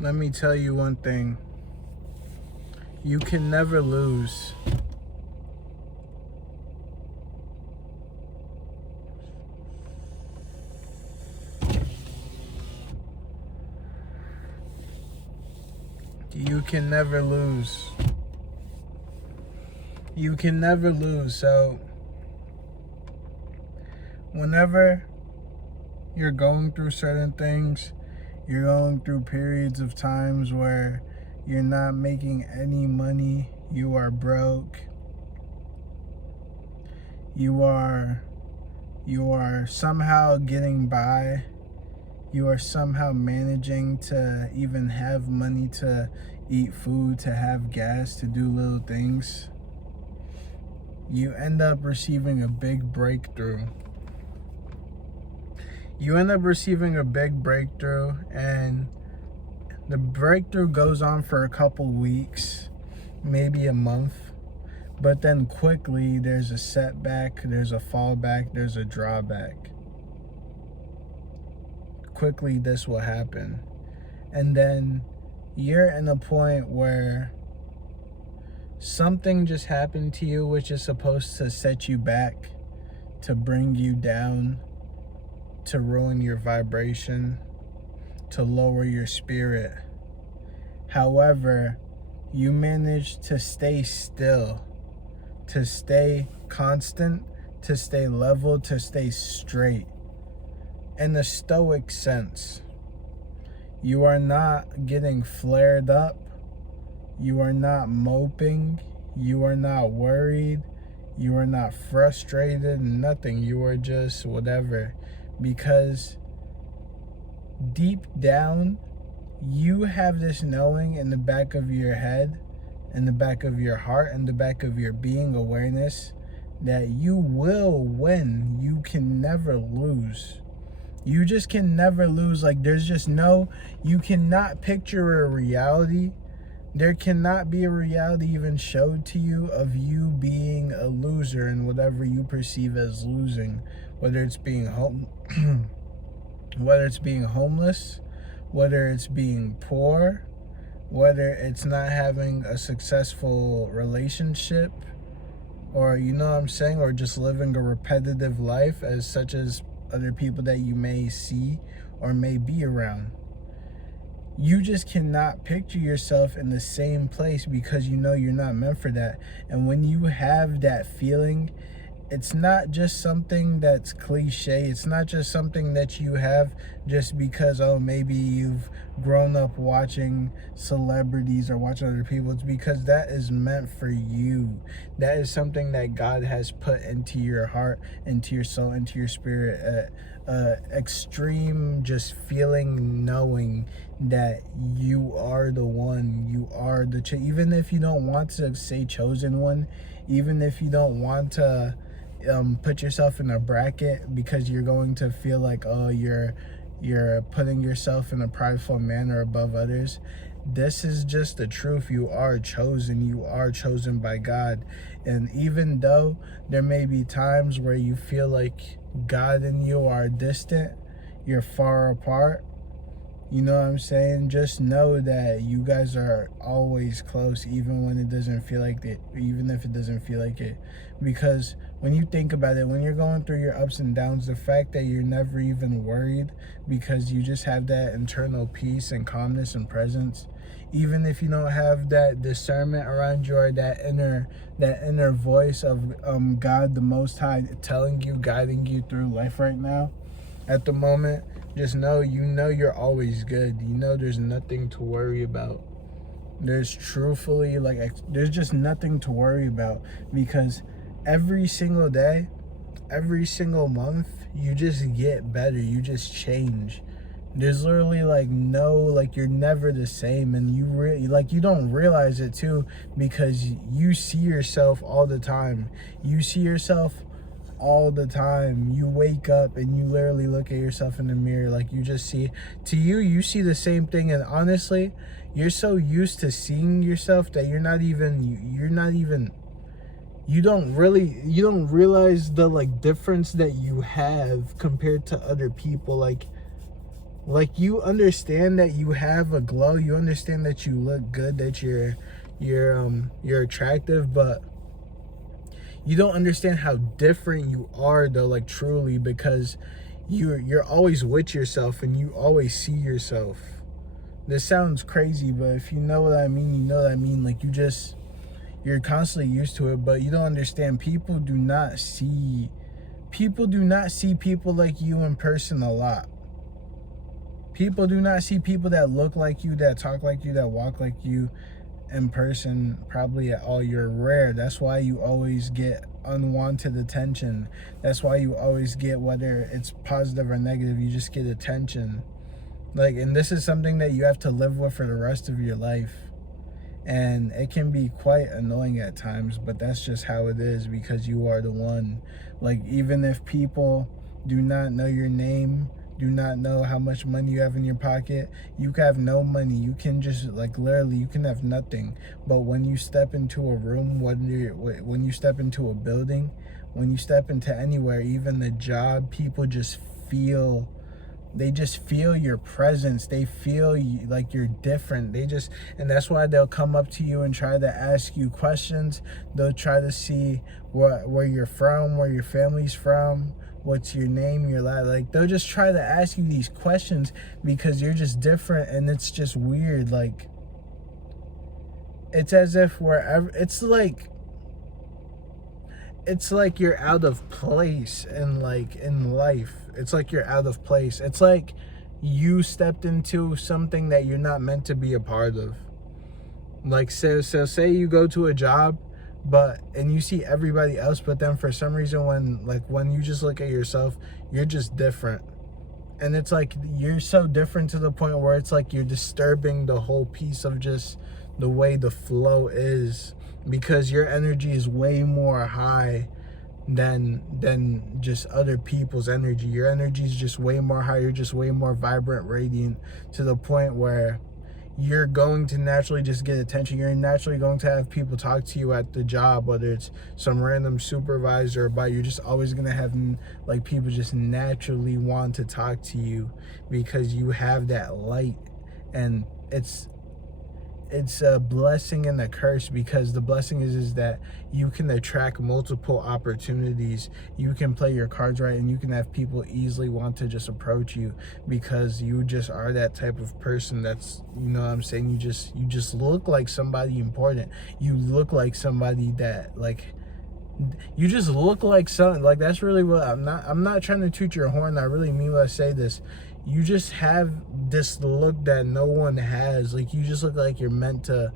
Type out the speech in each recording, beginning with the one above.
Let me tell you one thing. You can never lose. You can never lose. You can never lose. So, whenever you're going through certain things, you're going through periods of times where you're not making any money, you are broke, you are somehow getting by, you are somehow managing to even have money to eat food, to have gas, to do little things, you end up receiving a big breakthrough. You end up receiving a big breakthrough, and the breakthrough goes on for a couple weeks, maybe a month, but then quickly there's a setback, there's a fallback, there's a drawback. Quickly this will happen. And then you're in a point where something just happened to you which is supposed to set you back, to bring you down, to ruin your vibration, to lower your spirit. However, you managed to stay still, to stay constant, to stay level, to stay straight. In the stoic sense, you are not getting flared up, you are not moping, you are not worried, you are not frustrated, nothing. You are just whatever. Because deep down, you have this knowing in the back of your head, in the back of your heart, in the back of your being awareness, that you will win. You can never lose. You just can never lose. Like, there's just no, you cannot picture a reality. There cannot be a reality even showed to you of you being a loser in whatever you perceive as losing, whether it's being whether it's being homeless, whether it's being poor, whether it's not having a successful relationship, or you know what I'm saying, or just living a repetitive life as such as other people that you may see or may be around. You just cannot picture yourself in the same place because you know you're not meant for that. And when you have that feeling, it's not just something that's cliche. It's not just something that you have just because, oh, maybe you've grown up watching celebrities or watching other people. It's because that is meant for you. That is something that God has put into your heart, into your soul, into your spirit. Extreme just feeling, knowing that you are the one, you are the even if you don't want to say chosen one, even if you don't want to put yourself in a bracket because you're going to feel like, oh, you're putting yourself in a prideful manner above others. This is just the truth. You are chosen. You are chosen by God. And even though there may be times where you feel like God and you are distant, you're far apart, you know what I'm saying? Just know that you guys are always close, even when it doesn't feel like it, even if it doesn't feel like it. Because when you think about it, when you're going through your ups and downs, the fact that you're never even worried because you just have that internal peace and calmness and presence, even if you don't have that discernment around you or that inner voice of God, the Most High, telling you, guiding you through life right now, at the moment, just know, you know you're always good. You know there's nothing to worry about. There's truthfully, there's just nothing to worry about, because every single day, every single month, you just get better. You just change. There's literally you're never the same, and you don't realize it too, because you see yourself all the time. You see yourself all the time. You wake up and you literally look at yourself in the mirror, like you just see, to you see the same thing. And honestly, you're so used to seeing yourself that you don't realize the difference that you have compared to other people. Like, Like, you understand that you have a glow, you understand that you look good, that you're attractive, but you don't understand how different you are though, like truly, because you're always with yourself and you always see yourself. This sounds crazy, but if you know what I mean, you know what I mean. Like, you're constantly used to it, but you don't understand. People do not see people like you in person a lot. People do not see people that look like you, that talk like you, that walk like you in person probably at all. You're rare. That's why you always get unwanted attention. That's why you always get, whether it's positive or negative, you just get attention. Like, and this is something that you have to live with for the rest of your life. And it can be quite annoying at times, but that's just how it is, because you are the one. Like, even if people do not know your name, do not know how much money you have in your pocket, you can have no money, you can just, like, literally, you can have nothing. But when you step into a room, when you step into a building, when you step into anywhere, even the job, people just feel, they just feel your presence. They feel you, like you're different. And that's why they'll come up to you and try to ask you questions. They'll try to see where you're from, where your family's from, what's your name, like, they'll just try to ask you these questions because you're just different. And it's just weird. Like, it's as if wherever, it's like you're out of place in life. It's like you're out of place. It's like you stepped into something that you're not meant to be a part of. Like, so say you go to a job, and you see everybody else, but then for some reason when you just look at yourself, you're just different. And it's like you're so different to the point where it's like you're disturbing the whole piece of just the way the flow is, because your energy is way more high than just other people's energy. Your energy is just way more high. You're just way more vibrant, radiant, to the point where you're going to naturally just get attention. You're naturally going to have people talk to you at the job, whether it's some random supervisor, but you're just always going to have, like, people just naturally want to talk to you because you have that light. And it's a blessing and a curse, because the blessing is that you can attract multiple opportunities. You can play your cards right, and you can have people easily want to just approach you because you just are that type of person. That's, you know what I'm saying, you just look like somebody important. You look like somebody that, like, you just look like something. Like, that's really what I'm not trying to toot your horn. I really mean when I say this. You just have this look that no one has. Like, you just look like you're meant to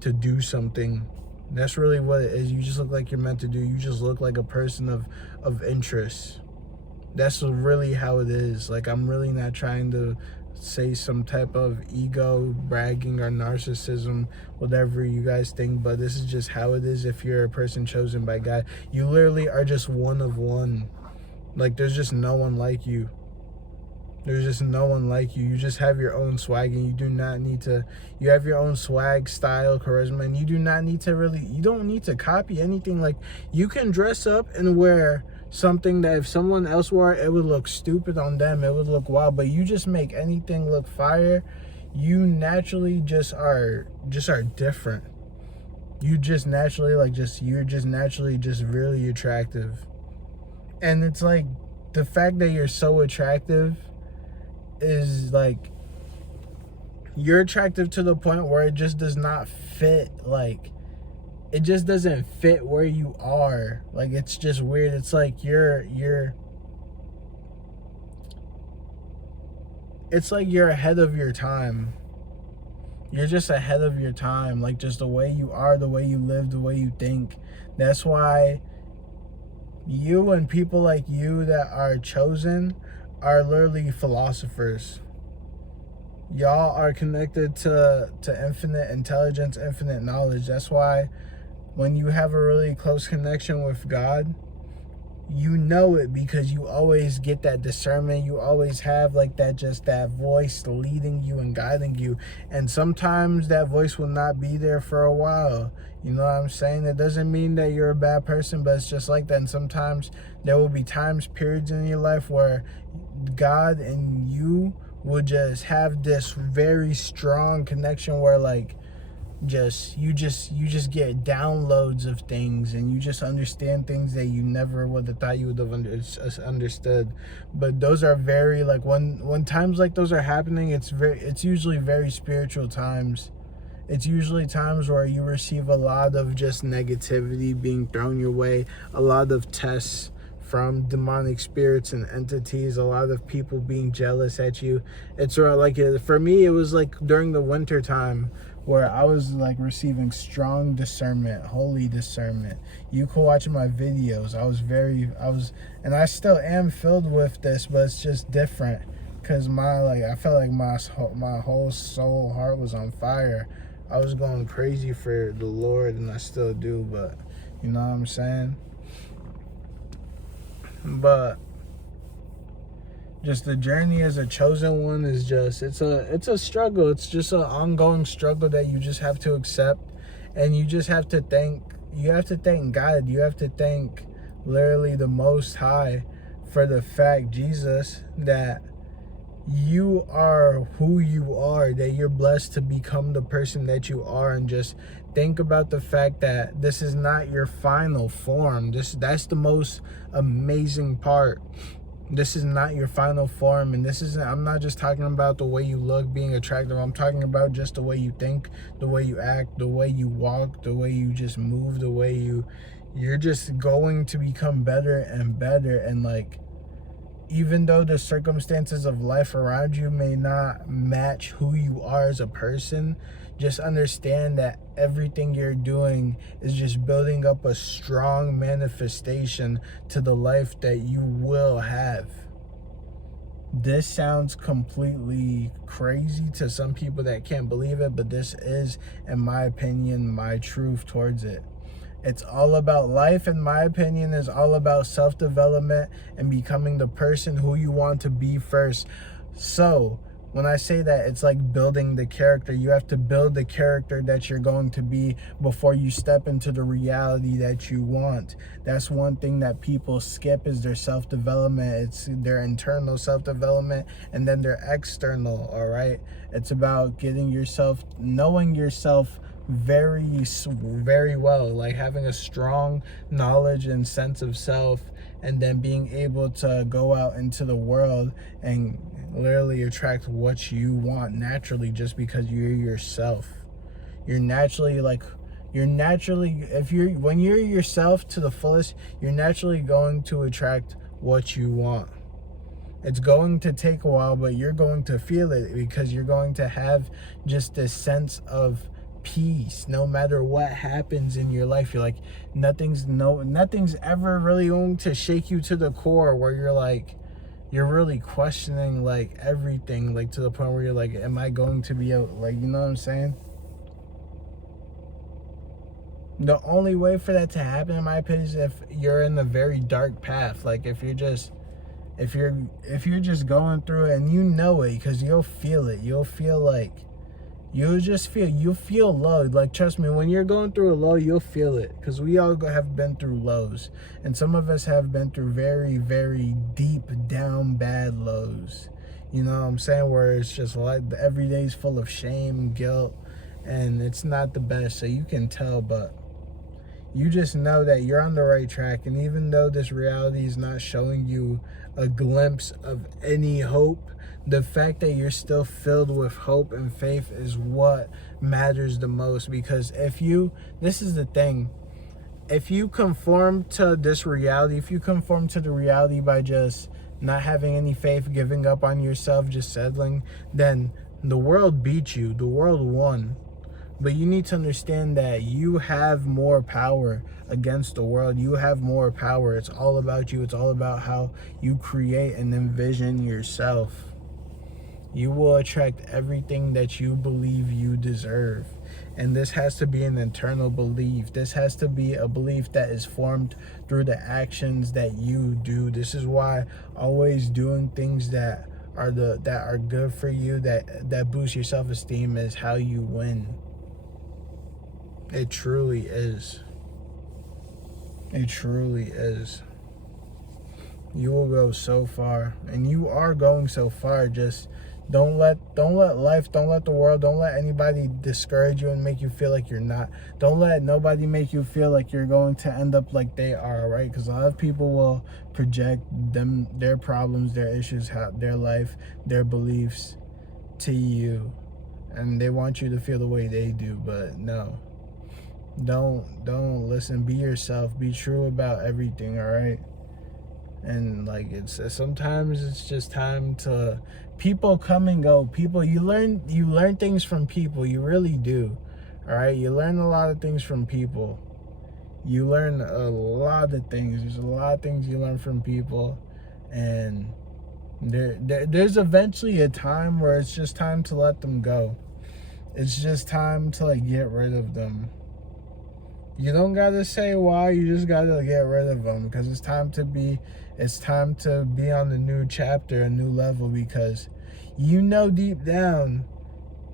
do something. That's really what it is. You just look like you're meant to do. You just look like a person of interest. That's really how it is. Like, I'm really not trying to say some type of ego bragging or narcissism, whatever you guys think, but this is just how it is. If you're a person chosen by God, you literally are just one of one. Like, there's just no one like you. There's just no one like you. You just have your own swag, and you have your own swag, style, charisma, and you don't need to copy anything. Like, you can dress up and wear something that if someone else wore it, it would look stupid on them. It would look wild, but you just make anything look fire. You naturally just are different. You just naturally, you're just naturally just really attractive. And it's like, the fact that you're so attractive is like, you're attractive to the point where it just does not fit. Like, it just doesn't fit where you are. Like, it's just weird. It's like it's like you're ahead of your time. You're just ahead of your time. Like, just the way you are, the way you live, the way you think. That's why you and people like you that are chosen are literally philosophers. Y'all are connected to infinite intelligence, infinite knowledge. That's why when you have a really close connection with God, you know it, because you always get that discernment. You always have like that voice leading you and guiding you. And sometimes that voice will not be there for a while. You know what I'm saying? It doesn't mean that you're a bad person, but it's just like that. And sometimes there will be periods in your life where God and you will just have this very strong connection where like you just get downloads of things, and you just understand things that you never would have thought you would have understood. But those are very like when times like those are happening, it's usually very spiritual times. It's usually times where you receive a lot of just negativity being thrown your way, a lot of tests from demonic spirits and entities, a lot of people being jealous at you. It's sort of like, for me, it was like during the winter time where I was like receiving strong discernment, holy discernment. You can watch my videos. And I still am filled with this, but it's just different. Cause I felt like my whole soul, heart was on fire. I was going crazy for the Lord, and I still do, but you know what I'm saying? But just the journey as a chosen one is just, it's a struggle. It's just an ongoing struggle that you just have to accept, and you just have to thank God. You have to thank literally the Most High for the fact, Jesus, that you are who you are, that you're blessed to become the person that you are. And just think about the fact that this is not your final form. That's the most amazing part. This is not your final form, and I'm not just talking about the way you look being attractive. I'm talking about just the way you think, the way you act, the way you walk, the way you just move, the way you're just going to become better and better. And like, even though the circumstances of life around you may not match who you are as a person, just understand that everything you're doing is just building up a strong manifestation to the life that you will have. This sounds completely crazy to some people that can't believe it, but this is, in my opinion, my truth towards it. It's all about life, in my opinion, is all about self-development and becoming the person who you want to be first. So when I say that, it's like building the character. You have to build the character that you're going to be before you step into the reality that you want. That's one thing that people skip, is their self-development. It's their internal self-development and then their external, all right? It's about knowing yourself very well, like having a strong knowledge and sense of self, and then being able to go out into the world and literally attract what you want naturally, just because you're yourself. When you're yourself to the fullest, you're naturally going to attract what you want. It's going to take a while, but you're going to feel it, because you're going to have just this sense of peace no matter what happens in your life. You're like, nothing's ever really going to shake you to the core, where you're really questioning like everything, like to the point where you're like, am I going to be out? Like, you know what I'm saying? The only way for that to happen, in my opinion, is if you're in a very dark path. Like if you're just going through it, and you know it, because you'll feel it. You'll feel low. Like, trust me, when you're going through a low, you'll feel it, because we all have been through lows, and some of us have been through very, very deep down bad lows. You know what I'm saying? Where it's just like every day's full of shame, guilt, and it's not the best. So you can tell, but you just know that you're on the right track. And even though this reality is not showing you a glimpse of any hope, the fact that you're still filled with hope and faith is what matters the most. Because this is the thing, if you conform to this reality, if you conform to the reality by just not having any faith, giving up on yourself, just settling, then the world beat you, the world won. But you need to understand that you have more power against the world. You have more power. It's all about you. It's all about how you create and envision yourself. You will attract everything that you believe you deserve. And this has to be an internal belief. This has to be a belief that is formed through the actions that you do. This is why always doing things that are good for you, that boost your self-esteem, is how you win. It truly is. It truly is. You will go so far, and you are going so far. Just Don't let life, don't let the world, don't let anybody discourage you and make you feel like you're not. Don't let nobody make you feel like you're going to end up like they are, right? Because a lot of people will project their problems, their issues, their life, their beliefs to you, and they want you to feel the way they do. But no, don't listen. Be yourself. Be true about everything, all right? And like, it's sometimes it's just time to, people come and go. People, you learn things from people, you really do. All right, you learn a lot of things from people. You learn a lot of things. There's a lot of things you learn from people. And there's eventually a time where it's just time to let them go. It's just time to like get rid of them. You don't gotta say why, you just gotta get rid of them, because it's time to be on the new chapter, a new level, because you know deep down,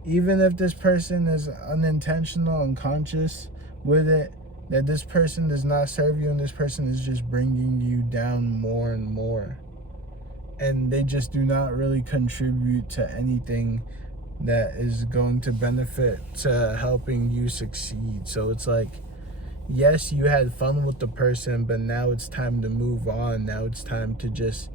even if this person is unintentional, unconscious with it, that this person does not serve you, and this person is just bringing you down more and more. And they just do not really contribute to anything that is going to benefit to helping you succeed. So it's like, yes, you had fun with the person, but now it's time to move on. Now it's time to just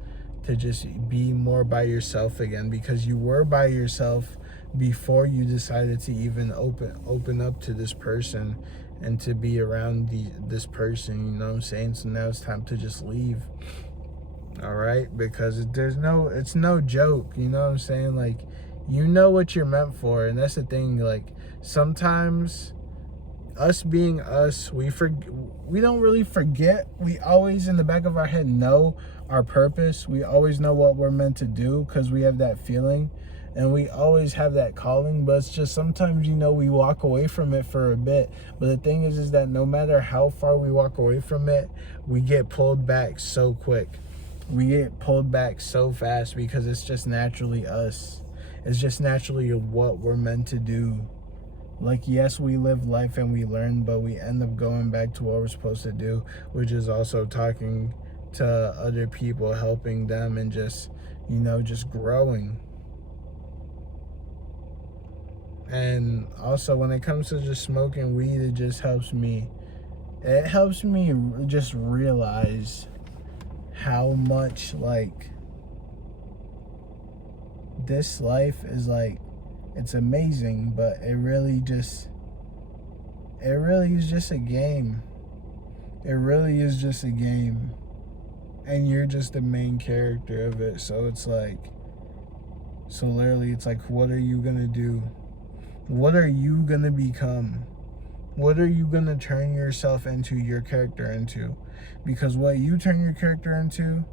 be more by yourself again, because you were by yourself before you decided to even open up to this person and to be around this person, you know what I'm saying? So now it's time to just leave. All right? Because it's no joke, you know what I'm saying? Like, you know what you're meant for, and that's the thing. Like, sometimes us being us, we don't really forget. We always in the back of our head know our purpose. We always know what we're meant to do, because we have that feeling, and we always have that calling. But it's just sometimes, we walk away from it for a bit. But the thing is that no matter how far we walk away from it, we get pulled back so quick. We get pulled back so fast, because it's just naturally us. It's just naturally what we're meant to do. Like, yes, we live life and we learn, but we end up going back to what we're supposed to do, which is also talking to other people, helping them, and just growing. And also, when it comes to just smoking weed, it just helps me. It helps me just realize how much, like, this life is, like, it's amazing, but it really is just a game. It really is just a game. And you're just the main character of it. So it's like, literally, it's like, what are you gonna do? What are you gonna become? What are you gonna turn yourself into, your character into? Because what you turn your character into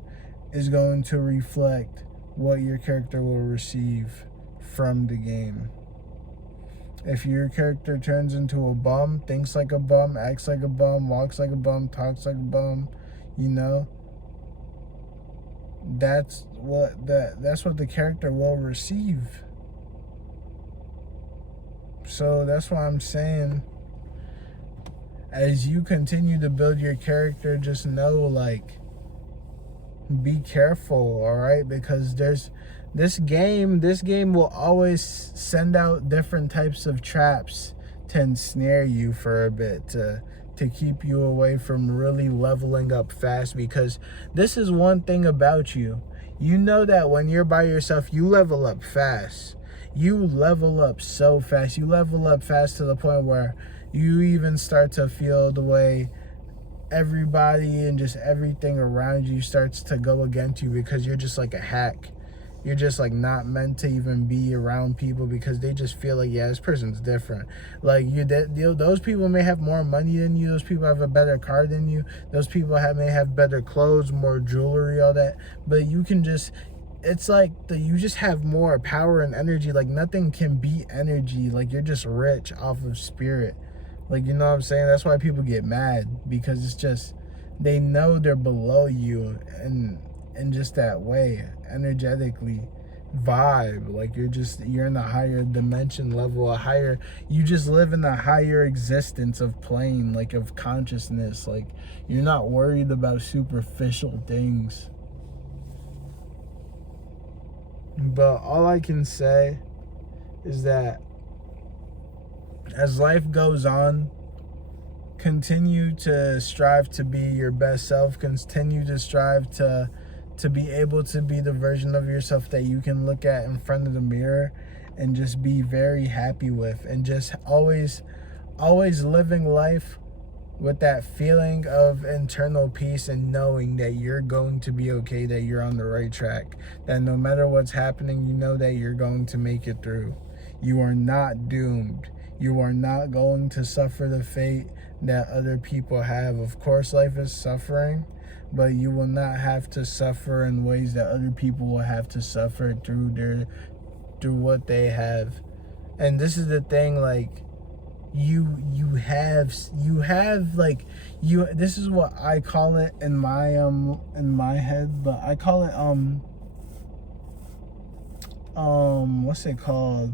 is going to reflect what your character will receive from the game. If your character turns into a bum, thinks like a bum, acts like a bum, walks like a bum, talks like a bum, that's what the character will receive. So that's why I'm saying, as you continue to build your character, just know, like, be careful, all right? Because this game will always send out different types of traps to ensnare you for a bit, to keep you away from really leveling up fast. Because this is one thing about you. You know that when you're by yourself, you level up fast. You level up so fast. You level up fast to the point where you even start to feel the way everybody and just everything around you starts to go against you, because you're just like a hack. You're just like not meant to even be around people, because they just feel like, yeah, this person's different. Like, those people may have more money than you. Those people have a better car than you. Those people may have better clothes, more jewelry, all that. But you can just, it's like you just have more power and energy. Like, nothing can beat energy. Like, you're just rich off of spirit. Like, you know what I'm saying? That's why people get mad, because it's just, they know they're below you, and just that way, energetically, vibe. Like, you're in a higher dimension level, you just live in a higher existence of plane, like, of consciousness. Like, you're not worried about superficial things. But all I can say is that as life goes on, continue to strive to be your best self. Continue to strive to be able to be the version of yourself that you can look at in front of the mirror and just be very happy with, and just always living life with that feeling of internal peace and knowing that you're going to be okay, that you're on the right track, that no matter what's happening, you know that you're going to make it through. You are not doomed. You are not going to suffer the fate that other people have. Of course, life is suffering, but you will not have to suffer in ways that other people will have to suffer through what they have. And this is the thing, like, you have like, this is what I call it in my head, but I call it what's it called,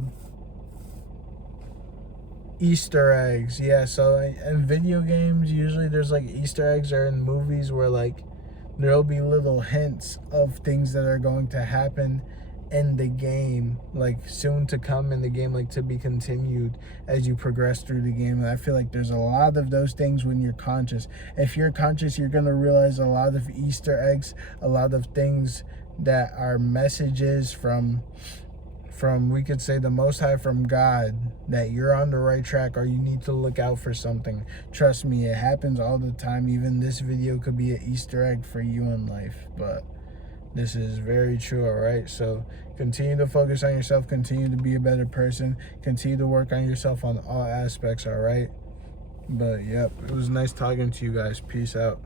Easter eggs. Yeah, so in video games, usually there's like Easter eggs, or in movies where like there'll be little hints of things that are going to happen in the game, like soon to come in the game, like to be continued as you progress through the game. And I feel like there's a lot of those things when you're conscious. If you're conscious, you're gonna realize a lot of Easter eggs, a lot of things that are messages from we could say the Most High, from God, that you're on the right track, or you need to look out for something. Trust me, it happens all the time. Even this video could be an Easter egg for you in life, but this is very true. All right, so continue to focus on yourself, continue to be a better person, continue to work on yourself on all aspects. All right, but yep, it was nice talking to you guys. Peace out.